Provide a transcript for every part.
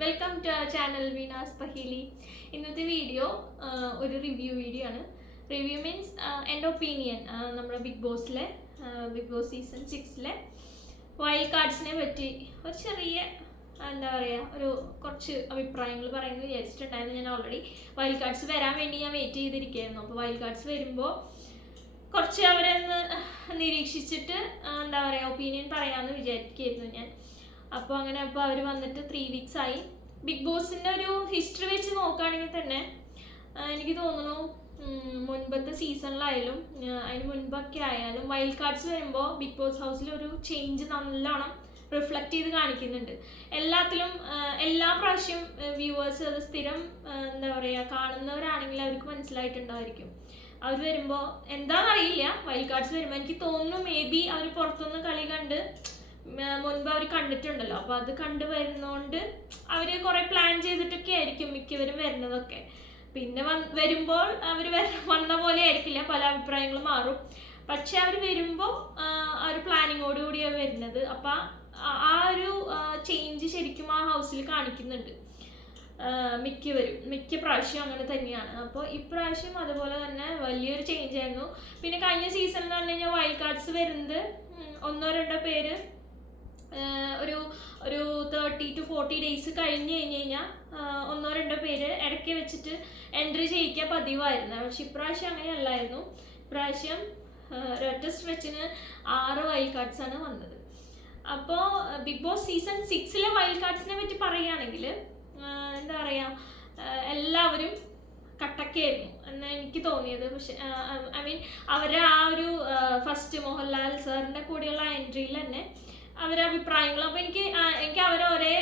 Welcome to channel Veena's Paheli. ഇന്നത്തെ video ഒരു review video ആണ്. റിവ്യൂ മീൻസ് എൻ്റെ ഒപ്പീനിയൻ നമ്മുടെ ബിഗ് ബോസ് സീസൺ 6 വൈൽഡ് കാർഡ്സിനെ പറ്റി ഒരു ചെറിയ എന്താ പറയുക ഒരു കുറച്ച് അഭിപ്രായങ്ങൾ പറയുന്നത് വിചാരിച്ചിട്ടുണ്ടായിരുന്നു. ഞാൻ ഓൾറെഡി വൈൽഡ് കാർഡ്സ് വരാൻ വേണ്ടി ഞാൻ വെയിറ്റ് ചെയ്തിരിക്കുകയായിരുന്നു. അപ്പോൾ വൈൽഡ് കാർഡ്സ് വരുമ്പോൾ കുറച്ച് അവരൊന്ന് നിരീക്ഷിച്ചിട്ട് എന്താ പറയുക ഒപ്പീനിയൻ പറയാമെന്ന് വിചാരിക്കുകയായിരുന്നു ഞാൻ. അപ്പോൾ അവർ വന്നിട്ട് 3 വീക്സ് ആയി. ബിഗ് ബോസിൻ്റെ ഒരു ഹിസ്റ്ററി വെച്ച് നോക്കുകയാണെങ്കിൽ തന്നെ എനിക്ക് തോന്നുന്നു മുൻപത്തെ സീസണിലായാലും അതിന് മുൻപൊക്കെ ആയാലും വൈൽഡ് കാർഡ്സ് വരുമ്പോൾ ബിഗ് ബോസ് ഹൗസിൽ ഒരു ചേഞ്ച് നല്ലോണം റിഫ്ലക്റ്റ് ചെയ്ത് കാണിക്കുന്നുണ്ട്. എല്ലാത്തിലും എല്ലാ പ്രാവശ്യം വ്യൂവേഴ്സ് അത് സ്ഥിരം എന്താ പറയുക കാണുന്നവരാണെങ്കിൽ അവർക്ക് മനസ്സിലായിട്ടുണ്ടായിരിക്കും. അവർ വരുമ്പോൾ എന്താണെന്നറിയില്ല, വൈൽഡ് കാർഡ്സ് വരുമ്പോൾ എനിക്ക് തോന്നുന്നു മേ ബി അവർ പുറത്തുനിന്ന് കളി കണ്ട് മുൻപ് അവർ കണ്ടിട്ടുണ്ടല്ലോ. അപ്പോൾ അത് കണ്ടു വരുന്നോണ്ട് അവർ കുറെ പ്ലാൻ ചെയ്തിട്ടൊക്കെ ആയിരിക്കും മിക്കവരും വരുന്നതൊക്കെ. പിന്നെ വരുമ്പോൾ അവർ വന്ന പോലെ ആയിരിക്കില്ല, പല അഭിപ്രായങ്ങളും മാറും. പക്ഷെ അവർ വരുമ്പോൾ ആ ഒരു പ്ലാനിങ്ങോടുകൂടിയാണ് വരുന്നത്. അപ്പം ആ ഒരു ചേഞ്ച് ശരിക്കും ആ ഹൗസിൽ കാണിക്കുന്നുണ്ട്. മിക്ക പ്രാവശ്യം അങ്ങനെ തന്നെയാണ്. അപ്പോൾ ഇപ്രാവശ്യം അതുപോലെ തന്നെ വലിയൊരു ചേഞ്ച് ആയിരുന്നു. പിന്നെ കഴിഞ്ഞ സീസണിൽ എന്ന് പറഞ്ഞു കഴിഞ്ഞാൽ വൈൽഡ് കാർഡ്സ് വരുന്നത് 1-2 പേര് ഒരു 30 to 40 ഡേയ്സ് കഴിഞ്ഞ് കഴിഞ്ഞാൽ 1-2 പേര് ഇടയ്ക്ക് വെച്ചിട്ട് എൻട്രി ചെയ്യിക്കുക പതിവായിരുന്നു. പക്ഷെ ഇപ്രാവശ്യം അങ്ങനെയല്ലായിരുന്നു. ഇപ്രാവശ്യം ഒരൊറ്റ സ്ട്രെച്ചിന് 6 വൈൽഡ് കാർഡ്സാണ് വന്നത്. അപ്പോൾ ബിഗ് ബോസ് സീസൺ 6 വൈൽഡ് കാർഡ്സിനെ പറ്റി പറയുകയാണെങ്കിൽ എന്താ പറയുക എല്ലാവരും കട്ടക്കായിരുന്നു എന്നാണ് എനിക്ക് തോന്നിയത്. പക്ഷെ ഐ മീൻ അവരെ ആ ഒരു ഫസ്റ്റ് മോഹൻലാൽ സാറിൻ്റെ കൂടെയുള്ള എൻട്രിയിൽ തന്നെ അവരെ അഭിപ്രായങ്ങൾ അപ്പോൾ എനിക്ക് അവരൊരേ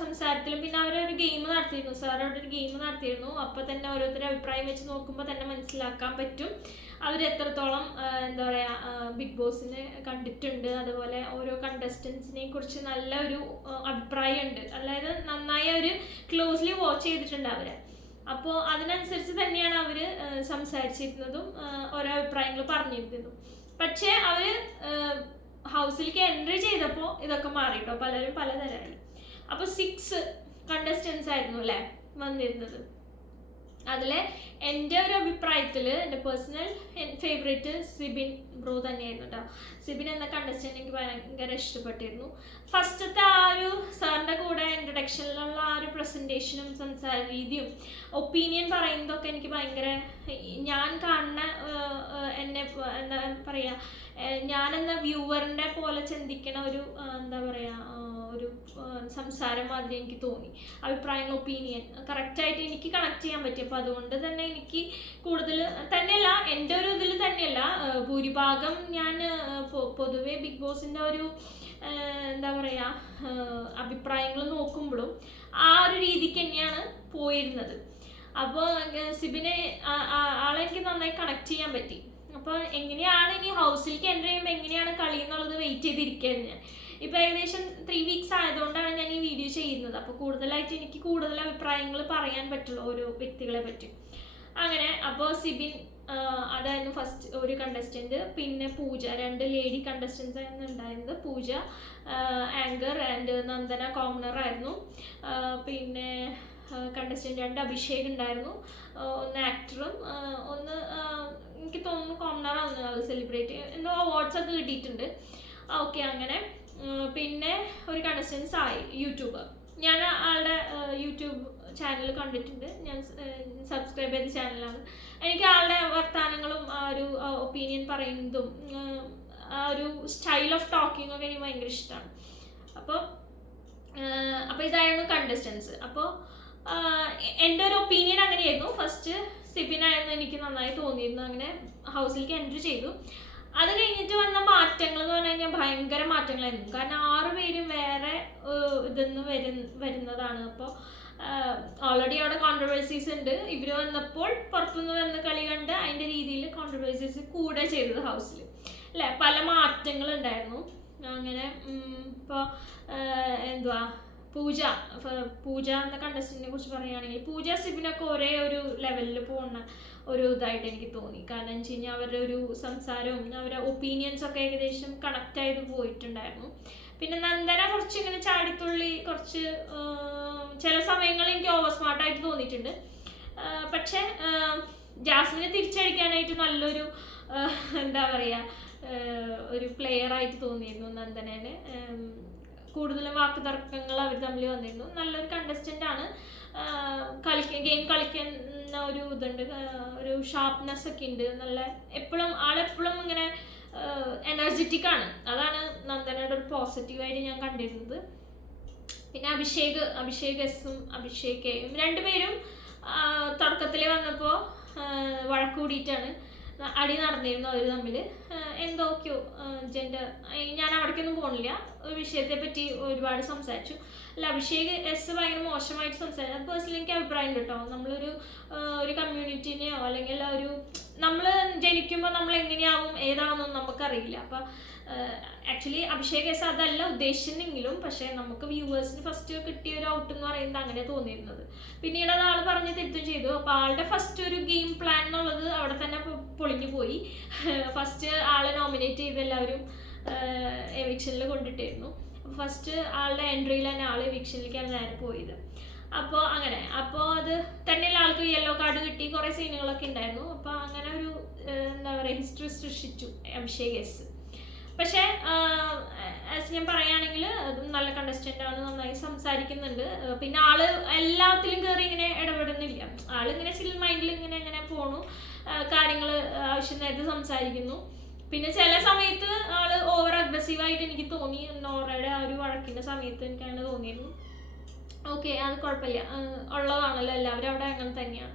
സംസാരത്തിലും പിന്നെ അവരൊരു ഗെയിം നടത്തിയിരുന്നു. സാർ അവിടെ ഒരു ഗെയിം നടത്തിയിരുന്നു. അപ്പോൾ തന്നെ ഓരോരുത്തരുടെ അഭിപ്രായം വെച്ച് നോക്കുമ്പോൾ തന്നെ മനസ്സിലാക്കാൻ പറ്റും അവർ എത്രത്തോളം എന്താ പറയുക ബിഗ് ബോസിനെ കണ്ടിട്ടുണ്ട്. അതുപോലെ ഓരോ കണ്ടസ്റ്റൻസിനെ കുറിച്ച് നല്ല ഒരു അഭിപ്രായമുണ്ട്. അതായത് നന്നായി അവർ ക്ലോസ്ലി വാച്ച് ചെയ്തിട്ടുണ്ട് അവരെ. അപ്പോൾ അതിനനുസരിച്ച് തന്നെയാണ് അവർ സംസാരിച്ചിരുന്നതും ഓരോ അഭിപ്രായങ്ങൾ പറഞ്ഞിരുന്നതും. പക്ഷേ അവർ ഹൗസിലേക്ക് എൻട്രി ചെയ്തപ്പോൾ ഇതൊക്കെ മാറിയിട്ടോ, പലരും പലതരമായി. അപ്പോൾ 6 കണ്ടസ്റ്റൻസ് ആയിരുന്നു അല്ലേ വന്നിരുന്നത്. അതിൽ എൻ്റെ ഒരു അഭിപ്രായത്തിൽ എൻ്റെ പേഴ്സണൽ ഫേവറേറ്റ് സിബിൻ ബ്രോ തന്നെയായിരുന്നു കേട്ടോ. സിബിൻ എന്ന കണ്ടസ്റ്റൻ്റ് എനിക്ക് ഭയങ്കര ഇഷ്ടപ്പെട്ടിരുന്നു. ഫസ്റ്റത്തെ ആ ഒരു സാറിൻ്റെ കൂടെ ഇൻട്രൊഡക്ഷനിലുള്ള ആ ഒരു പ്രസൻറ്റേഷനും സംസാര രീതിയും ഒപ്പീനിയൻ പറയുന്നതൊക്കെ എനിക്ക് ഭയങ്കര ഞാൻ കാണുന്ന എന്നെ എന്താ പറയുക ഞാനെന്ന വ്യൂവറിൻ്റെ പോലെ ചിന്തിക്കണ ഒരു എന്താ പറയുക ഒരു സംസാരം മാതിരി എനിക്ക് തോന്നി. അഭിപ്രായങ്ങൾ ഒപ്പീനിയൻ കറക്റ്റായിട്ട് എനിക്ക് കണക്ട് ചെയ്യാൻ പറ്റി. അപ്പോൾ അതുകൊണ്ട് തന്നെ എനിക്ക് കൂടുതൽ തന്നെയല്ല എൻ്റെ ഒരു ഇതിൽ തന്നെയല്ല ഭൂരിഭാഗം ഞാൻ പൊതുവെ ബിഗ് ബോസിൻ്റെ ഒരു എന്താ പറയുക അഭിപ്രായങ്ങൾ നോക്കുമ്പോഴും ആ ഒരു രീതിക്ക് തന്നെയാണ് പോയിരുന്നത്. അപ്പോൾ സിബിനെ ആളെനിക്ക് നന്നായി കണക്ട് ചെയ്യാൻ പറ്റി. അപ്പോൾ എങ്ങനെയാണ് ഇനി ഹൗസിലേക്ക് എൻ്റർ ചെയ്യുമ്പോൾ എങ്ങനെയാണ് കളി എന്നുള്ളത് വെയിറ്റ് ചെയ്തിരിക്കുകയായിരുന്നു ഞാൻ. ഇപ്പോൾ ഏകദേശം 3 വീക്സ് ആയതുകൊണ്ടാണ് ഞാൻ ഈ വീഡിയോ ചെയ്യുന്നത്. അപ്പോൾ കൂടുതലായിട്ട് എനിക്ക് കൂടുതൽ അഭിപ്രായങ്ങൾ പറയാൻ പറ്റുള്ളൂ ഓരോ വ്യക്തികളെ പറ്റി. അങ്ങനെ അപ്പോൾ സിബിൻ അതായിരുന്നു ഫസ്റ്റ് ഒരു കണ്ടസ്റ്റൻറ്റ്. പിന്നെ പൂജ, 2 ലേഡി കണ്ടസ്റ്റൻസ് ആയിരുന്നു ഉണ്ടായിരുന്നത്. പൂജ ആങ്കർ ആൻഡ് നന്ദന കോമണർ ആയിരുന്നു. പിന്നെ കണ്ടസ്റ്റൻറ്റ് 2 അഭിഷേക് ഉണ്ടായിരുന്നു. ഒന്ന് ആക്ടറും ഒന്ന് എനിക്ക് തോന്നുന്നു കോമണറാണ് അത് സെലിബ്രേറ്റ് എന്തോ അവാർഡ്സൊക്കെ കിട്ടിയിട്ടുണ്ട്. ഓക്കെ അങ്ങനെ പിന്നെ ഒരു കണ്ടസ്റ്റൻസ് ആയി യൂട്യൂബർ. ഞാൻ ആളുടെ യൂട്യൂബ് ചാനൽ കണ്ടിട്ടുണ്ട്. ഞാൻ സബ്സ്ക്രൈബ് ചെയ്ത ചാനലാണ്. എനിക്ക് ആളുടെ വർത്തമാനങ്ങളും ആ ഒരു ഒപ്പീനിയൻ പറയുന്നതും ആ ഒരു സ്റ്റൈൽ ഓഫ് ടോക്കിംഗ് ഒക്കെ എനിക്ക് ഭയങ്കര ഇഷ്ടമാണ്. അപ്പോൾ ഇതായിരുന്നു കണ്ടസ്റ്റൻസ്. അപ്പോൾ എൻ്റെ ഒരു ഒപ്പീനിയൻ അങ്ങനെയായിരുന്നു. ഫസ്റ്റ് സിബിനായിരുന്നു എനിക്ക് നന്നായി തോന്നിയിരുന്നു. അങ്ങനെ ഹൗസിലേക്ക് എൻട്രി ചെയ്തു. അത് കഴിഞ്ഞിട്ട് വന്ന മാറ്റങ്ങൾ എന്ന് പറഞ്ഞു കഴിഞ്ഞാൽ ഭയങ്കര മാറ്റങ്ങളായിരുന്നു. കാരണം 6 പേരും വേറെ ഇതെന്ന് വരുന്നതാണ്. അപ്പോൾ ഓൾറെഡി അവിടെ കോൺട്രവേഴ്സീസ് ഉണ്ട്. ഇവർ വന്നപ്പോൾ പുറത്തുനിന്ന് വന്ന് കളി കണ്ട് അതിൻ്റെ രീതിയിൽ കോൺട്രവേഴ്സീസ് കൂടെ ചെയ്തത് ഹൗസിൽ അല്ലേ. പല മാറ്റങ്ങളുണ്ടായിരുന്നു. അങ്ങനെ ഇപ്പോൾ എന്തുവാ പൂജ എന്ന കണ്ടസ്റ്റന്റിനെ കുറിച്ച് പറയുകയാണെങ്കിൽ പൂജ സിബിനൊക്കെ ഒരേ ഒരു ലെവലിൽ പോകുന്ന ഒരു ഇതായിട്ട് എനിക്ക് തോന്നി. കാരണം എന്ന് വെച്ച് കഴിഞ്ഞാൽ അവരുടെ ഒരു സംസാരവും അവരുടെ ഒപ്പീനിയൻസൊക്കെ ഏകദേശം കണക്റ്റ് ചെയ്ത് പോയിട്ടുണ്ടായിരുന്നു. പിന്നെ നന്ദന കുറച്ചിങ്ങനെ ചാടിത്തുള്ളി കുറച്ച് ചില സമയങ്ങളിൽ എനിക്ക് ഓവർ സ്മാർട്ടായിട്ട് തോന്നിയിട്ടുണ്ട്. പക്ഷേ ജാസ്മിനെ തിരിച്ചടിക്കാനായിട്ട് നല്ലൊരു എന്താ പറയുക, ഒരു പ്ലെയറായിട്ട് തോന്നിയിരുന്നു നന്ദനേനെ. കൂടുതലും വാക്ക് തർക്കങ്ങൾ അവർ തമ്മിൽ വന്നിരുന്നു. നല്ലൊരു കണ്ടസ്റ്റൻ്റ് ആണ്. ഗെയിം കളിക്കുന്ന ഒരു ഇതുണ്ട്, ഒരു ഷാർപ്നെസ് ഒക്കെ ഉണ്ട്. നല്ല ആളെപ്പോഴും ഇങ്ങനെ എനർജറ്റിക് ആണ്. അതാണ് നന്ദനയുടെ ഒരു പോസിറ്റീവായിട്ട് ഞാൻ കണ്ടിരുന്നത്. പിന്നെ അഭിഷേക് എസും അഭിഷേക് കെയും രണ്ടുപേരും തുടക്കത്തിൽ വന്നപ്പോൾ വഴക്ക് കൂടിയിട്ടാണ് അടി നടന്നിരുന്നു അവർ തമ്മിൽ. എന്തൊക്കെയോ ഞാൻ അവിടേക്കൊന്നും പോകണില്ല. ഒരു വിഷയത്തെ പറ്റി ഒരുപാട് സംസാരിച്ചു. അല്ല, അഭിഷേക് എസ് ഭയങ്കര മോശമായിട്ട് സംസാരിച്ചു. അത് പേഴ്സണലി എനിക്ക് അഭിപ്രായം ഉണ്ട് കേട്ടോ. ഒരു കമ്മ്യൂണിറ്റിനെയോ അല്ലെങ്കിൽ നമ്മൾ ജനിക്കുമ്പോൾ നമ്മൾ എങ്ങനെയാവും ഏതാണെന്നൊന്നും നമുക്കറിയില്ല. അപ്പം ആക്ച്വലി അഭിഷേക് എസ് അതല്ല ഉദ്ദേശിച്ചെങ്കിലും, പക്ഷേ നമുക്ക് വ്യൂവേഴ്സിന് ഫസ്റ്റ് കിട്ടിയ ഒരു ഔട്ട് എന്ന് പറയുന്നത് അങ്ങനെ തോന്നിയിരുന്നത്. പിന്നീട് അത് ആൾ പറഞ്ഞ് തിരുത്തും ചെയ്തു. അപ്പോൾ ആളുടെ ഫസ്റ്റ് ഒരു ഗെയിം പ്ലാൻ എന്നുള്ളത് അവിടെ തന്നെ പൊളിഞ്ഞു പോയി. ഫസ്റ്റ് ആളെ നോമിനേറ്റ് ചെയ്ത് എല്ലാവരും എവിക്ഷനിൽ കൊണ്ടിട്ടായിരുന്നു. ഫസ്റ്റ് ആളുടെ എൻട്രിയിൽ തന്നെ ആൾ എവിക്ഷനിലേക്കാണ് നേരെ പോയത്. അപ്പോൾ അത് തന്നെയുള്ള ആൾക്ക് യെല്ലോ കാർഡ് കിട്ടി, കുറേ സീനുകളൊക്കെ ഉണ്ടായിരുന്നു. അപ്പോൾ അങ്ങനെ ഒരു എന്താ പറയുക, ഹിസ്റ്ററി സൃഷ്ടിച്ചു അഭിഷേക് എസ്. പക്ഷേ ആസ് ഞാൻ പറയുകയാണെങ്കിൽ നല്ല കണ്ടസ്റ്റൻ്റ് ആണ്, നന്നായി സംസാരിക്കുന്നുണ്ട്. പിന്നെ ആള് എല്ലാത്തിലും കയറി ഇങ്ങനെ ഇടപെടുന്നില്ല. ആളിങ്ങനെ ചിൽ മൈൻഡിൽ ഇങ്ങനെ പോണു, കാര്യങ്ങൾ ആവശ്യം നേരത്തെ സംസാരിക്കുന്നു. പിന്നെ ചില സമയത്ത് ആള് ഓവർ അഗ്രസീവായിട്ട് എനിക്ക് തോന്നി. നോറയുടെ ആ ഒരു വഴക്കിൻ്റെ സമയത്ത് എനിക്ക് അങ്ങനെ തോന്നിയിരുന്നു. ഓക്കെ, അത് കുഴപ്പമില്ല, ഉള്ളതാണല്ലോ, എല്ലാവരും അവിടെ അങ്ങനെ തന്നെയാണ്.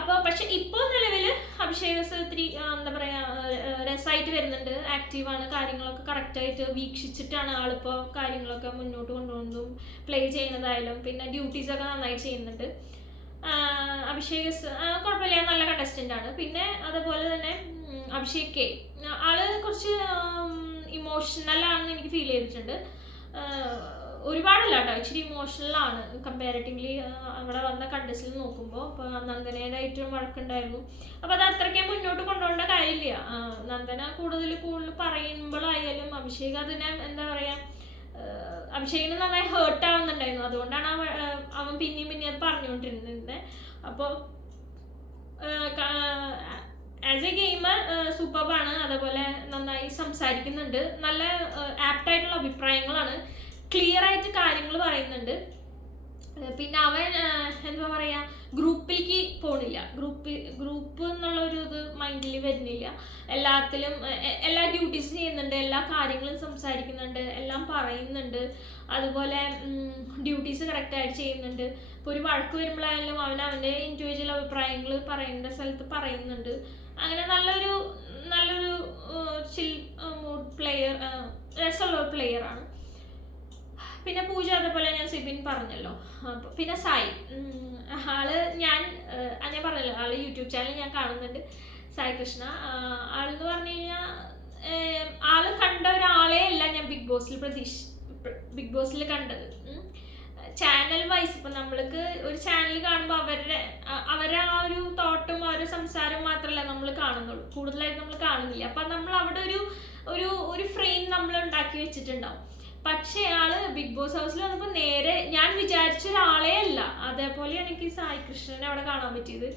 അപ്പോൾ പക്ഷെ ഇപ്പോൾ നിലവിൽ അഭിഷേക് ഇത്തിരി എന്താ പറയുക രസമായിട്ട് വരുന്നുണ്ട്, ആക്റ്റീവാണ്, കാര്യങ്ങളൊക്കെ കറക്റ്റായിട്ട് വീക്ഷിച്ചിട്ടാണ് ആളിപ്പോൾ കാര്യങ്ങളൊക്കെ മുന്നോട്ട് കൊണ്ടുപോകുന്നതും പ്ലേ ചെയ്യുന്നതായാലും. പിന്നെ ഡ്യൂട്ടീസൊക്കെ നന്നായിട്ട് ചെയ്യുന്നുണ്ട് അഭിഷേക്. കുഴപ്പമില്ല, നല്ല കണ്ടസ്റ്റൻ്റ് ആണ്. പിന്നെ അതുപോലെ തന്നെ അഭിഷേക് കെ, ആള് കുറച്ച് ഇമോഷണലാണെന്ന് എനിക്ക് ഫീൽ ചെയ്തിട്ടുണ്ട്. ഒരുപാടല്ല കേട്ടോ, ഇച്ചിരി ഇമോഷണലാണ് കമ്പാരിറ്റീവ്ലി അവിടെ വന്ന കണ്ടസ്റ്റിൽ നോക്കുമ്പോൾ. അപ്പോൾ നന്ദനയുടെ ഏറ്റവും വഴക്കുണ്ടായിരുന്നു. അപ്പോൾ അത് അത്രയ്ക്ക് മുന്നോട്ട് കൊണ്ടുപോകേണ്ട കാര്യമില്ല. നന്ദന കൂടുതൽ പറയുമ്പോഴായാലും അഭിഷേക് അതിനെ എന്താ പറയുക, അഭിഷേകിന് നന്നായി ഹേർട്ട് ആവുന്നുണ്ടായിരുന്നു. അതുകൊണ്ടാണ് അവൻ പിന്നെയും അത് പറഞ്ഞുകൊണ്ടിരുന്നത്. അപ്പോൾ ആസ് എ ഗെയിമർ സൂപ്പർബാണ്. അതേപോലെ നന്നായി സംസാരിക്കുന്നുണ്ട്, നല്ല ആപ്റ്റായിട്ടുള്ള അഭിപ്രായങ്ങളാണ്, ക്ലിയർ ആയിട്ട് കാര്യങ്ങൾ പറയുന്നുണ്ട്. പിന്നെ അവൻ എന്താ പറയുക, ഗ്രൂപ്പിലേക്ക് പോണില്ല, ഗ്രൂപ്പ് എന്നുള്ളൊരു ഇത് മൈൻഡിൽ വരുന്നില്ല. എല്ലാത്തിലും എല്ലാ ഡ്യൂട്ടീസ് ചെയ്യുന്നുണ്ട്, എല്ലാ കാര്യങ്ങളും സംസാരിക്കുന്നുണ്ട്, എല്ലാം പറയുന്നുണ്ട്. അതുപോലെ ഡ്യൂട്ടീസ് കറക്റ്റായിട്ട് ചെയ്യുന്നുണ്ട്. ഇപ്പോൾ ഒരു വഴക്ക് വരുമ്പോഴായാലും അവൻ്റെ ഇൻഡിവിജ്വൽ അഭിപ്രായങ്ങൾ പറയേണ്ട സ്ഥലത്ത് പറയുന്നുണ്ട്. അങ്ങനെ നല്ലൊരു ചിൽ മൂഡ് പ്ലെയർ, രസമുള്ള പ്ലെയറാണ്. പിന്നെ പൂജ, അതേപോലെ ഞാൻ സിബിൻ പറഞ്ഞല്ലോ. പിന്നെ സായി, ഞാൻ പറഞ്ഞല്ലോ, ആള് യൂട്യൂബ് ചാനൽ ഞാൻ കാണുന്നുണ്ട്, സായി കൃഷ്ണ. ആളെന്ന് പറഞ്ഞു കഴിഞ്ഞാൽ ആള് കണ്ട ഒരാളെ അല്ല ഞാൻ ബിഗ് ബോസിൽ കണ്ടത്. ചാനൽ വൈസ് ഇപ്പം നമ്മൾക്ക് ഒരു ചാനൽ കാണുമ്പോൾ അവരുടെ ആ ഒരു തോട്ടും ആ ഒരു സംസാരം മാത്രമല്ല നമ്മൾ കാണുന്നുള്ളൂ, കൂടുതലായിട്ട് നമ്മൾ കാണുന്നില്ല. അപ്പം നമ്മൾ അവിടെ ഒരു ഫ്രെയിം നമ്മൾ ഉണ്ടാക്കി വെച്ചിട്ടുണ്ടാവും. പക്ഷേ ആള് ബിഗ് ബോസ് ഹൗസിൽ വന്നപ്പോൾ നേരെ ഞാൻ വിചാരിച്ച ഒരാളെ അല്ല. അതേപോലെയാണ് എനിക്ക് സായി കൃഷ്ണനെ അവിടെ കാണാൻ പറ്റിയത്.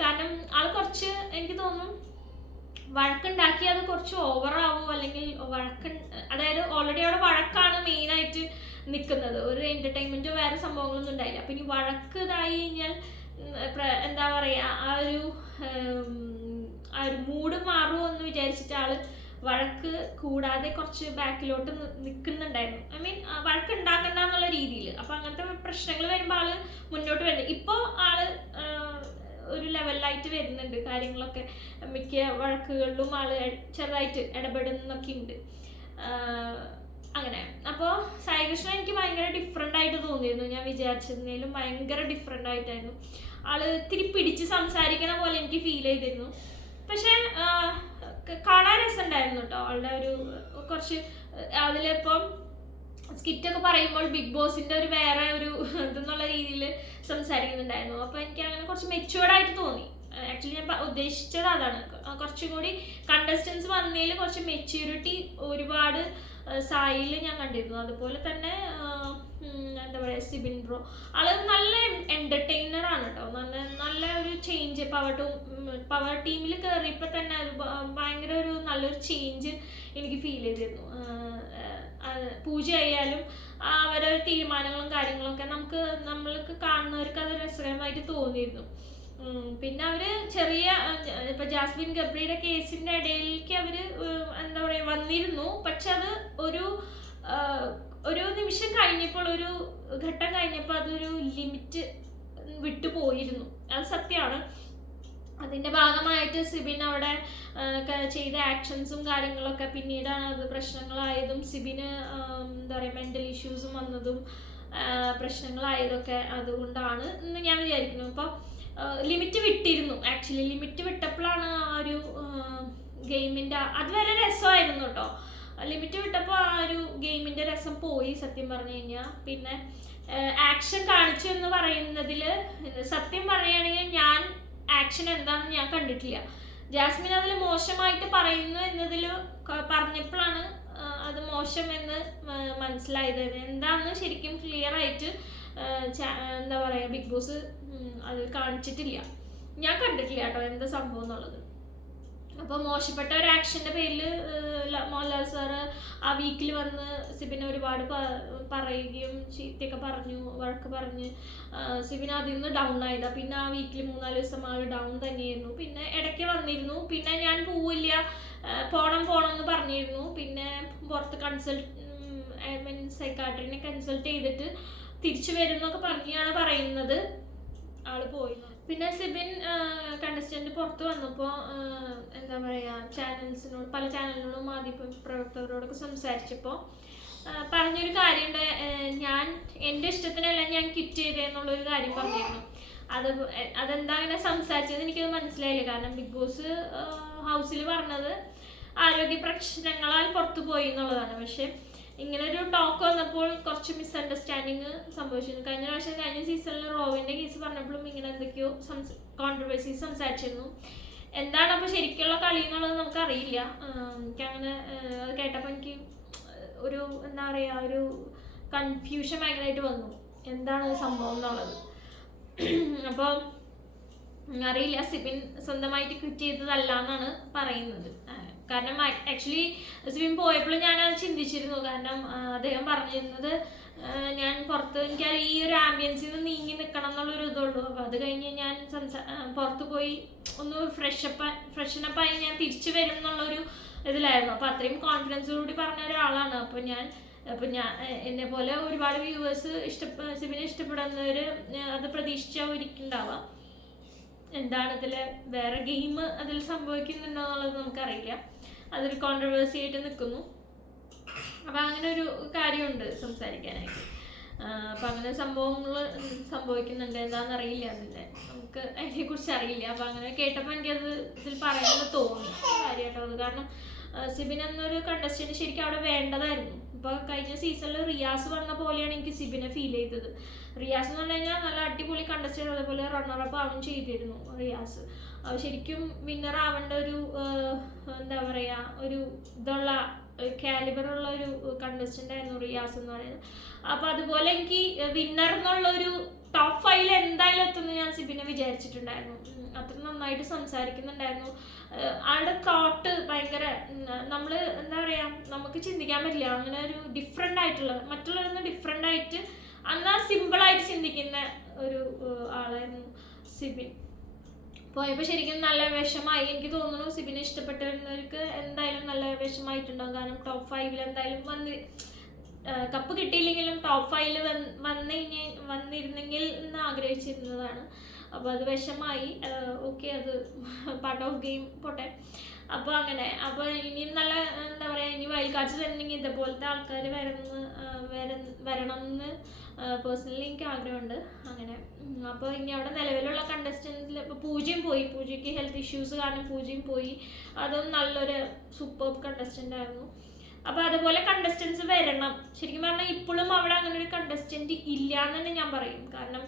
കാരണം ആൾ കുറച്ച്, എനിക്ക് തോന്നുന്നു വഴക്കുണ്ടാക്കി അത് കുറച്ച് ഓവറാവോ, അല്ലെങ്കിൽ അതായത് ഓൾറെഡി അവിടെ വഴക്കാണ് മെയിനായിട്ട് നിൽക്കുന്നത്, ഒരു എൻ്റർടൈൻമെൻറ്റോ വേറെ സംഭവങ്ങളൊന്നും ഉണ്ടായില്ല. അപ്പം ഇനി വഴക്ക് ഇതായി കഴിഞ്ഞാൽ എന്താ പറയുക, ആ ഒരു മൂഡ് മാറുമോ എന്ന് വിചാരിച്ചിട്ട് ആള് വഴക്ക് കൂടാതെ കുറച്ച് ബാക്കിലോട്ട് നിൽക്കുന്നുണ്ടായിരുന്നു. ഐ മീൻ വഴക്ക് ഉണ്ടാക്കണ്ട എന്നുള്ള രീതിയിൽ. അപ്പം അങ്ങനത്തെ പ്രശ്നങ്ങൾ വരുമ്പോൾ ആള് മുന്നോട്ട് വരുന്നത്. ഇപ്പോൾ ആള് ഒരു ലെവലിലായിട്ട് വരുന്നുണ്ട്, കാര്യങ്ങളൊക്കെ മിക്ക വഴക്കുകളിലും ആള് ചെറുതായിട്ട് ഇടപെടുന്നൊക്കെ ഉണ്ട്. അങ്ങനെ അപ്പോൾ സായി കൃഷ്ണ എനിക്ക് ഭയങ്കര ഡിഫറെൻ്റ് ആയിട്ട് തോന്നിയിരുന്നു. ഞാൻ വിചാരിച്ചതിനേലും ഭയങ്കര ഡിഫറെൻ്റ് ആയിട്ടായിരുന്നു. ആള് ഇത്തിരി പിടിച്ച് സംസാരിക്കണ പോലെ എനിക്ക് ഫീൽ ചെയ്തിരുന്നു. പക്ഷേ കാണാൻ രസമുണ്ടായിരുന്നു കേട്ടോ. ആളുടെ കുറച്ച് അതിലിപ്പം സ്കിറ്റൊക്കെ പറയുമ്പോൾ ബിഗ് ബോസിൻ്റെ വേറെ ഇതെന്നുള്ള രീതിയിൽ സംസാരിക്കുന്നുണ്ടായിരുന്നു. അപ്പോൾ എനിക്ക് അങ്ങനെ കുറച്ച് മെച്യൂർഡായിട്ട് തോന്നി. ആക്ച്വലി ഞാൻ ഉദ്ദേശിച്ചത് അതാണ്, കുറച്ചും കൂടി കണ്ടസ്റ്റൻസ് വന്നതിൽ കുറച്ച് മെച്യൂരിറ്റി ഒരുപാട് സായിൽ ഞാൻ കണ്ടിരുന്നു. അതുപോലെ തന്നെ എന്താ പറയുക, സിബിൻ ബ്രോ ആള് നല്ല എന്റർടൈനർ ആണ് കേട്ടോ. നല്ല നല്ല ഒരു ചേഞ്ച് പവർ ടീമിൽ കയറിയപ്പോൾ തന്നെ അത് ഭയങ്കര ഒരു നല്ലൊരു ചേഞ്ച് എനിക്ക് ഫീൽ ചെയ്തിരുന്നു. പൂജ ആയാലും അവരുടെ തീരുമാനങ്ങളും കാര്യങ്ങളൊക്കെ നമ്മൾക്ക് കാണുന്നവർക്ക് അത് രസകരമായിട്ട് തോന്നിയിരുന്നു. പിന്നെ അവര് ചെറിയ ഇപ്പൊ ജാസ്മിൻ ഗബ്രിയുടെ കേസിന്റെ ഇടയിലേക്ക് അവര് എന്താ പറയാ വന്നിരുന്നു. പക്ഷെ അത് ഒരു നിമിഷം കഴിഞ്ഞപ്പോൾ, ഒരു ഘട്ടം കഴിഞ്ഞപ്പോൾ അതൊരു ലിമിറ്റ് വിട്ടു പോയിരുന്നു. അത് സത്യമാണ്. അതിന്റെ ഭാഗമായിട്ട് സിബിൻ അവിടെ ചെയ്ത ആക്ഷൻസും കാര്യങ്ങളൊക്കെ പിന്നീടാണ് അത് പ്രശ്നങ്ങളായതും, സിബിന് എന്താ പറയുക മെന്റൽ ഇഷ്യൂസും വന്നതും പ്രശ്നങ്ങളായതൊക്കെ അതുകൊണ്ടാണ് എന്ന് ഞാൻ വിചാരിക്കുന്നു. അപ്പോൾ ലിമിറ്റ് വിട്ടിരുന്നു. ആക്ച്വലി ലിമിറ്റ് വിട്ടപ്പോഴാണ് ആ ഒരു ഗെയിമിൻ്റെ അതുവരെ രസമായിരുന്നു കേട്ടോ. ലിമിറ്റ് വിട്ടപ്പോൾ ആ ഒരു ഗെയിമിൻ്റെ രസം പോയി സത്യം പറഞ്ഞു കഴിഞ്ഞാൽ. പിന്നെ ആക്ഷൻ കാണിച്ചു എന്ന് പറയുന്നതിൽ സത്യം പറയുകയാണെങ്കിൽ ഞാൻ ആക്ഷൻ എന്താണെന്ന് ഞാൻ കണ്ടിട്ടില്ല. ജാസ്മിൻ അതിൽ മോശമായിട്ട് പറയുന്നു എന്നതിൽ പറഞ്ഞപ്പോഴാണ് അത് മോശം എന്ന് മനസ്സിലായത്. എന്താണെന്ന് ശരിക്കും ക്ലിയർ ആയിട്ട് എന്താ പറയുക ബിഗ് ബോസ് അത് കാണിച്ചിട്ടില്ല. ഞാൻ കണ്ടിട്ടില്ല കേട്ടോ എന്താ സംഭവം എന്നുള്ളത്. അപ്പോൾ മോശപ്പെട്ട ഒരു ആക്ഷൻ്റെ പേരിൽ മോഹൻലാൽ സാറ് ആ വീക്കിൽ വന്ന് സിബിനെ ഒരുപാട് പറയുകയും ചീത്തയൊക്കെ പറഞ്ഞു, വഴക്ക് പറഞ്ഞ് സിബിൻ അതിൽ നിന്ന് ഡൗൺ ആയതാണ്. പിന്നെ ആ വീക്കിൽ 3-4 ദിവസം ആൾ ഡൗൺ തന്നെയായിരുന്നു. പിന്നെ ഇടയ്ക്ക് വന്നിരുന്നു. പിന്നെ ഞാൻ പോവില്ല, പോണം എന്ന് പറഞ്ഞിരുന്നു. പിന്നെ പുറത്ത് സൈക്കാട്രിനെ കൺസൾട്ട് ചെയ്തിട്ട് തിരിച്ചു വരുന്നൊക്കെ പറഞ്ഞാണ് പറയുന്നത്. ആള് പോയി. പിന്നെ സിബിൻ കണ്ടസ്റ്റന്റ് പുറത്ത് വന്നപ്പോൾ എന്താ പറയുക പല ചാനലിനോടും മാധ്യമപ്രവർത്തകരോടൊക്കെ സംസാരിച്ചപ്പോൾ പറഞ്ഞൊരു കാര്യമുണ്ട്. ഞാൻ എൻ്റെ ഇഷ്ടത്തിനല്ല ഞാൻ ക്വിറ്റ് ചെയ്തതെന്നുള്ളൊരു കാര്യം പറഞ്ഞിരുന്നു. അതെന്താ അങ്ങനെ സംസാരിച്ചത് എനിക്കത് മനസ്സിലായില്ല. കാരണം ബിഗ് ബോസ് ഹൗസിൽ പറഞ്ഞത് ആരോഗ്യ പ്രശ്നങ്ങളാൽ പുറത്തു പോയി എന്നുള്ളതാണ്. പക്ഷെ ഇങ്ങനെ ഒരു ടോക്ക് വന്നപ്പോൾ കുറച്ച് മിസ്അണ്ടർസ്റ്റാൻഡിങ് സംഭവിച്ചിരുന്നു. കഴിഞ്ഞ സീസണിൽ റോവിൻ്റെ കേസ് പറഞ്ഞപ്പോഴും ഇങ്ങനെ എന്തൊക്കെയോ കോൺട്രവേഴ്സീസ് സംസാരിച്ചിരുന്നു. എന്താണ് അപ്പോൾ ശരിക്കുള്ള കളി എന്നുള്ളത് നമുക്കറിയില്ല. എനിക്കങ്ങനെ അത് കേട്ടപ്പോൾ എനിക്ക് ഒരു എന്താ പറയുക ഒരു കൺഫ്യൂഷൻ ഭയങ്കരമായിട്ട് വന്നു, എന്താണ് സംഭവം എന്നുള്ളത്. അപ്പോൾ അറിയില്ല, സിബിൻ സ്വന്തമായിട്ട് ക്വിറ്റ് ചെയ്തതല്ല എന്നാണ് പറയുന്നത്. കാരണം ആക്ച്വലി സിബിൻ പോയപ്പോൾ ഞാനത് ചിന്തിച്ചിരുന്നു. കാരണം അദ്ദേഹം പറഞ്ഞിരുന്നത് ഞാൻ പുറത്ത് എനിക്ക് ഈ ഒരു ആംബിയൻസിൽ നിന്ന് നീങ്ങി നിൽക്കണം എന്നുള്ളൊരു ഇതുള്ളൂ. അപ്പോൾ അത് കഴിഞ്ഞ് ഞാൻ പുറത്ത് പോയി ഒന്ന് ഫ്രഷനപ്പായി ഞാൻ തിരിച്ചു വരും എന്നുള്ളൊരു ഇതിലായിരുന്നു. അപ്പോൾ അത്രയും കോൺഫിഡൻസോടുകൂടി പറഞ്ഞ ഒരാളാണ്. അപ്പോൾ ഞാൻ എന്നെ പോലെ ഒരുപാട് വ്യൂവേഴ്സ് സിബിനെ ഇഷ്ടപ്പെടുന്നവർ അത് പ്രതീക്ഷിച്ചവരിക്കുണ്ടാവാം. എന്താണ് ഇതിൽ വേറെ ഗെയിം അതിൽ സംഭവിക്കുന്നുണ്ടോ എന്നുള്ളത് നമുക്കറിയില്ല. അതൊരു കോൺട്രവേഴ്സി ആയിട്ട് നിൽക്കുന്നു. അപ്പം അങ്ങനെ ഒരു കാര്യമുണ്ട് സംസാരിക്കാനായിട്ട്. അപ്പം അങ്ങനെ സംഭവങ്ങൾ സംഭവിക്കുന്നുണ്ട്, എന്താണെന്നറിയില്ല. നമുക്ക് അതിനെക്കുറിച്ച് അറിയില്ല. അപ്പം അങ്ങനെ കേട്ടപ്പോൾ എനിക്കത് ഇതിൽ പറയാമെന്ന് തോന്നി കാര്യമായിട്ടോ. അത് കാരണം സിബിൻ എന്നൊരു കണ്ടസ്റ്റന്റ് ശരിക്കും അവിടെ വേണ്ടതായിരുന്നു. ഇപ്പോൾ കഴിഞ്ഞ സീസണിൽ റിയാസ് വന്ന പോലെയാണ് എനിക്ക് സിബിനെ ഫീൽ ചെയ്തത്. റിയാസ് എന്ന് പറഞ്ഞു കഴിഞ്ഞാൽ നല്ല അടിപൊളി കണ്ടസ്റ്റന്റ്, അതേപോലെ റണ്ണറപ്പ് ആവും ചെയ്തിരുന്നു റിയാസ്. ശരിക്കും വിന്നർ ആവേണ്ട ഒരു എന്താ പറയുക ഒരു ഇതുള്ള കാലിബറുള്ള ഒരു കണ്ടസ്റ്റന്റ് ആയിരുന്നു റിയാസ് എന്ന് പറയുന്നത്. അപ്പോൾ അതുപോലെ എനിക്ക് വിന്നർ എന്നുള്ളൊരു ടോപ്പ് 5 എന്തായാലും എത്തുമെന്ന് ഞാൻ സിബിനെ വിചാരിച്ചിട്ടുണ്ടായിരുന്നു. അത്ര നന്നായിട്ട് സംസാരിക്കുന്നുണ്ടായിരുന്നു. ആളുടെ തോട്ട് ഭയങ്കര നമ്മൾ എന്താ പറയുക നമുക്ക് ചിന്തിക്കാൻ പറ്റില്ല. അങ്ങനെ ഒരു ഡിഫറെൻ്റ് ആയിട്ടുള്ള മറ്റുള്ളവരിൽ നിന്ന് ഡിഫറെൻ്റ് ആയിട്ട് എന്നാൽ സിമ്പിളായിട്ട് ചിന്തിക്കുന്ന ഒരു ആളായിരുന്നു സിബിൻ. പോയപ്പോൾ ശരിക്കും നല്ല വിഷമായി. എനിക്ക് തോന്നുന്നു സിബിനെ ഇഷ്ടപ്പെട്ടിരുന്നവർക്ക് എന്തായാലും നല്ല വിഷമായിട്ടുണ്ടാകും. കാരണം ടോപ്പ് 5 എന്തായാലും കപ്പ് കിട്ടിയില്ലെങ്കിലും ടോപ്പ് 5 വന്നിരുന്നെങ്കിൽ എന്ന് ആഗ്രഹിച്ചിരുന്നതാണ്. അപ്പോൾ അത് വിഷമായി. ഓക്കെ, അത് പാർട്ട് ഓഫ് ഗെയിം പോട്ടെ. അപ്പോൾ അങ്ങനെ അപ്പോൾ ഇനിയും നല്ല എന്താ പറയുക ഇനി വൈൽഡ് കാർഡ്സ് വരണമെങ്കിൽ ഇതേപോലത്തെ ആൾക്കാർ വരണം എന്ന് പേഴ്സണലി എനിക്ക് ആഗ്രഹമുണ്ട്. അങ്ങനെ അപ്പോൾ ഇനി അവിടെ നിലവിലുള്ള കണ്ടസ്റ്റൻസിൽ ഇപ്പോൾ പൂജയ്ക്ക് ഹെൽത്ത് ഇഷ്യൂസ് കാരണം പൂജയും പോയി. അതും നല്ലൊരു സൂപ്പർ കണ്ടസ്റ്റൻ്റ് ആയിരുന്നു. അപ്പോൾ അതുപോലെ കണ്ടസ്റ്റൻസ് വരണം. ശരിക്കും പറഞ്ഞാൽ ഇപ്പോഴും അവിടെ അങ്ങനെ ഒരു കണ്ടസ്റ്റൻറ്റ് ഇല്ല എന്ന് തന്നെ ഞാൻ പറയും. കാരണം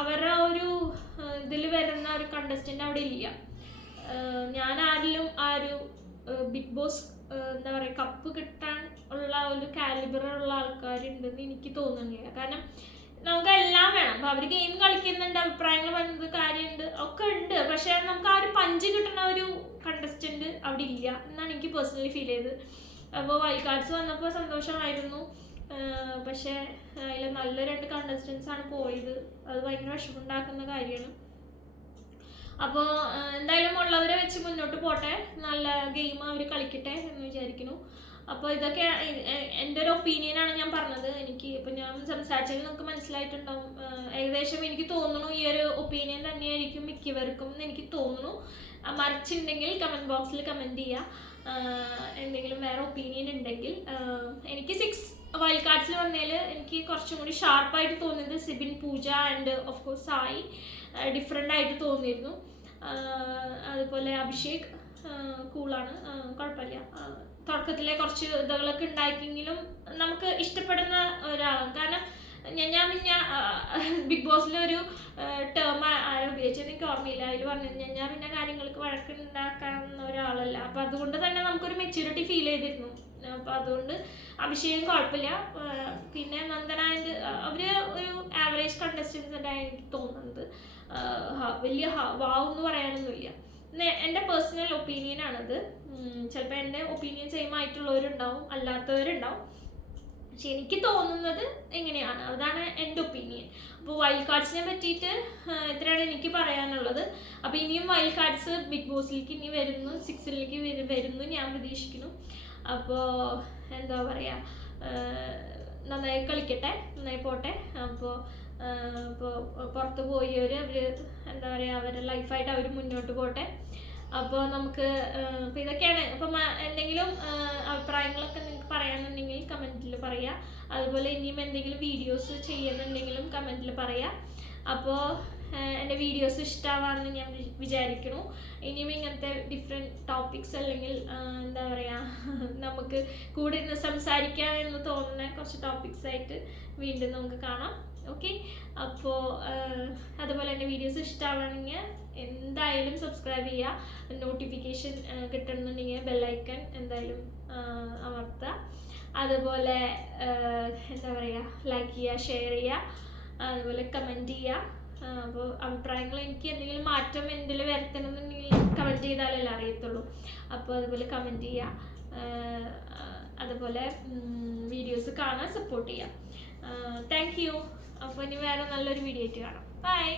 അവരുടെ ഒരു ഇതിൽ വരുന്ന ഒരു കണ്ടസ്റ്റൻ്റ് അവിടെ ഇല്ല. ഞാൻ ആരിലും ആ ഒരു ബിഗ് ബോസ് എന്താ പറയുക കപ്പ് കിട്ടാൻ ഉള്ള ഒരു കാലിബറുള്ള ആൾക്കാരുണ്ടെന്ന് എനിക്ക് തോന്നുന്നില്ല. കാരണം നമുക്ക് എല്ലാം വേണം. അപ്പോൾ അവർ ഗെയിം കളിക്കുന്നുണ്ട്, അഭിപ്രായങ്ങൾ പറയുന്നത് കാര്യമുണ്ട്, ഒക്കെ ഉണ്ട്. പക്ഷേ നമുക്ക് ആ ഒരു പഞ്ച് കിട്ടുന്ന ഒരു കണ്ടസ്റ്റന്റ് അവിടെ ഇല്ല എന്നാണ് എനിക്ക് പേഴ്സണലി ഫീൽ ചെയ്തത്. അപ്പോൾ വൈൽഡ് കാർഡ്സ് വന്നപ്പോൾ സന്തോഷമായിരുന്നു. പക്ഷേ അതിൽ നല്ല 2 കണ്ടസ്റ്റൻസ് ആണ് പോയത്. അത് ഭയങ്കര വിഷമമുണ്ടാക്കുന്ന കാര്യമാണ്. അപ്പോൾ എന്തായാലും ഉള്ളവരെ വെച്ച് മുന്നോട്ട് പോട്ടെ, നല്ല ഗെയിം അവർ കളിക്കട്ടെ എന്ന് വിചാരിക്കുന്നു. അപ്പോൾ ഇതൊക്കെ എൻ്റെ ഒരു ഒപ്പീനിയനാണ് ഞാൻ പറഞ്ഞത്. എനിക്ക് ഇപ്പം ഞാൻ സംസാരിച്ചതിൽ നിങ്ങൾക്ക് മനസ്സിലായിട്ടുണ്ടാവും. ഏകദേശം എനിക്ക് തോന്നുന്നു ഈ ഒരു ഒപ്പീനിയൻ തന്നെയായിരിക്കും മിക്കവർക്കും എന്ന് എനിക്ക് തോന്നുന്നു. മറിച്ചുണ്ടെങ്കിൽ കമൻറ്റ് ബോക്സിൽ കമൻറ്റ് ചെയ്യുക. എന്തെങ്കിലും വേറെ ഒപ്പീനിയൻ ഉണ്ടെങ്കിൽ. എനിക്ക് 6 വൈൽഡ് കാർഡ്സിൽ വന്നതിൽ എനിക്ക് കുറച്ചും കൂടി ഷാർപ്പായിട്ട് തോന്നിയത് Sibin, Pooja and of course Sai different ആയിട്ട് തോന്നിയിരുന്നു. അതുപോലെ അഭിഷേക് കൂളാണ്, കുഴപ്പമില്ല. തുടക്കത്തിലെ കുറച്ച് ഇതകളൊക്കെ ഉണ്ടാക്കിയെങ്കിലും നമുക്ക് ഇഷ്ടപ്പെടുന്ന ഒരാളാണ്. കാരണം ഞാൻ ബിഗ് ബോസിലൊരു ടേം ആരും ഉപയോഗിച്ചത് എനിക്ക് ഓർമ്മയില്ല. അതിൽ പറഞ്ഞത് ഞാൻ പിന്നെ കാര്യങ്ങൾക്ക് വഴക്കുണ്ടാക്കാവുന്ന ഒരാളല്ല. അപ്പം അതുകൊണ്ട് തന്നെ നമുക്കൊരു മെച്യൂരിറ്റി ഫീൽ ചെയ്തിരുന്നു. അപ്പം അതുകൊണ്ട് അഭിഷേകം കുഴപ്പമില്ല. പിന്നെ നന്ദന ആൻഡ് അവർ ഒരു ആവറേജ് കണ്ടസ്റ്റൻസ് ആയി എനിക്ക് തോന്നുന്നത്. വലിയ വാവ് എന്ന് പറയാനൊന്നുമില്ല. എൻ്റെ പേഴ്സണൽ ഒപ്പീനിയനാണത്. ചിലപ്പോൾ എൻ്റെ ഒപ്പീനിയൻ സെയിം ആയിട്ടുള്ളവരുണ്ടാവും, അല്ലാത്തവരുണ്ടാവും. പക്ഷെ എനിക്ക് തോന്നുന്നത് എങ്ങനെയാണ്, അതാണ് എൻ്റെ ഒപ്പീനിയൻ. അപ്പോൾ വൈൽഡ് കാർഡ്സിനെ പറ്റിയിട്ട് ഇത്രയാണ് എനിക്ക് പറയാനുള്ളത്. അപ്പോൾ ഇനിയും വൈൽഡ് കാർഡ്സ് ബിഗ് ബോസിലേക്ക് ഇനി വരുന്നു, 6ലേക്ക് വരുന്നു ഞാൻ പ്രതീക്ഷിക്കുന്നു. അപ്പോൾ എന്താ പറയുക, നന്നായി കളിക്കട്ടെ, നന്നായി പോട്ടെ. അപ്പോൾ പുറത്ത് പോയവർ അവർ എന്താ പറയുക അവരുടെ ലൈഫായിട്ട് അവർ മുന്നോട്ട് പോട്ടെ. അപ്പോൾ നമുക്ക് ഇപ്പോൾ ഇതൊക്കെയാണ്. അപ്പം എന്തെങ്കിലും അഭിപ്രായങ്ങളൊക്കെ നിങ്ങൾക്ക് പറയാനുണ്ടെങ്കിൽ കമൻറ്റിൽ പറയുക. അതുപോലെ ഇനിയും എന്തെങ്കിലും വീഡിയോസ് ചെയ്യുന്നുണ്ടെങ്കിലും കമൻറ്റിൽ പറയുക. അപ്പോൾ എൻ്റെ വീഡിയോസ് ഇഷ്ടമാവാമെന്ന് ഞാൻ വിചാരിക്കുന്നു. ഇനിയും ഇങ്ങനത്തെ ഡിഫറെൻറ്റ് ടോപ്പിക്സ് അല്ലെങ്കിൽ എന്താ പറയുക നമുക്ക് കൂടെ ഇരുന്ന് സംസാരിക്കാം എന്ന് തോന്നുന്ന കുറച്ച് ടോപ്പിക്സായിട്ട് വീണ്ടും നമുക്ക് കാണാം. ഓക്കെ, അപ്പോൾ അതുപോലെ എൻ്റെ വീഡിയോസ് ഇഷ്ടമാണെങ്കിൽ എന്തായാലും സബ്സ്ക്രൈബ് ചെയ്യുക. നോട്ടിഫിക്കേഷൻ കിട്ടണമെന്നുണ്ടെങ്കിൽ ബെല്ലൈക്കൺ എന്തായാലും അമർത്തുക. അതുപോലെ എന്താ പറയുക ലൈക്ക് ചെയ്യുക, ഷെയർ ചെയ്യുക, അതുപോലെ കമൻറ്റ് ചെയ്യുക. അപ്പോൾ അഭിപ്രായങ്ങൾ എനിക്ക് എന്തെങ്കിലും മാറ്റം എന്തിൽ വരുത്തണമെന്നുണ്ടെങ്കിൽ കമൻറ്റ് ചെയ്താലല്ലേ അറിയത്തുള്ളൂ. അപ്പോൾ അതുപോലെ കമൻറ്റ് ചെയ്യുക. അതുപോലെ വീഡിയോസ് കാണാൻ സപ്പോർട്ട് ചെയ്യുക. Thank you. അപ്പോൾ ഇനി വേറെ നല്ലൊരു വീഡിയോ ആയിട്ട് കാണാം. ബൈ.